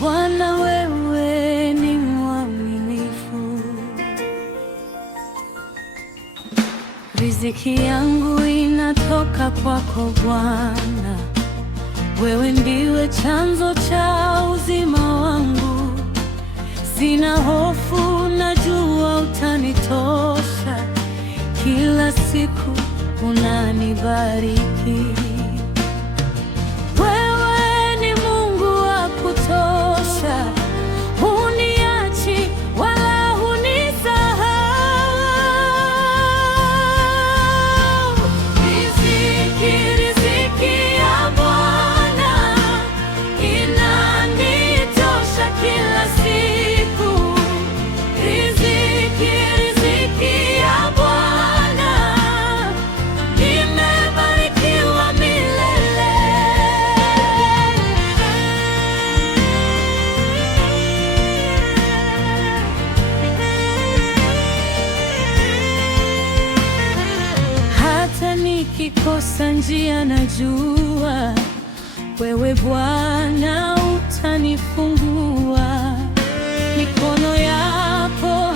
Bwana, wewe ni mwaminifu. Riziki yangu inatoka kwako Bwana, wewe ndiwe chanzo cha uzima wangu. Sina hofu, najua utanitosha, kila siku unanibariki. Wewe ni Mungu wa kutosha, huniachi wala hunisahau. Riziki ya Bwana inanitosha kila siku. Riziki ya Bwana, nimebarikiwa milele. Hata nikikosa njia, najua wewe Bwana utanifungua. Mikono yako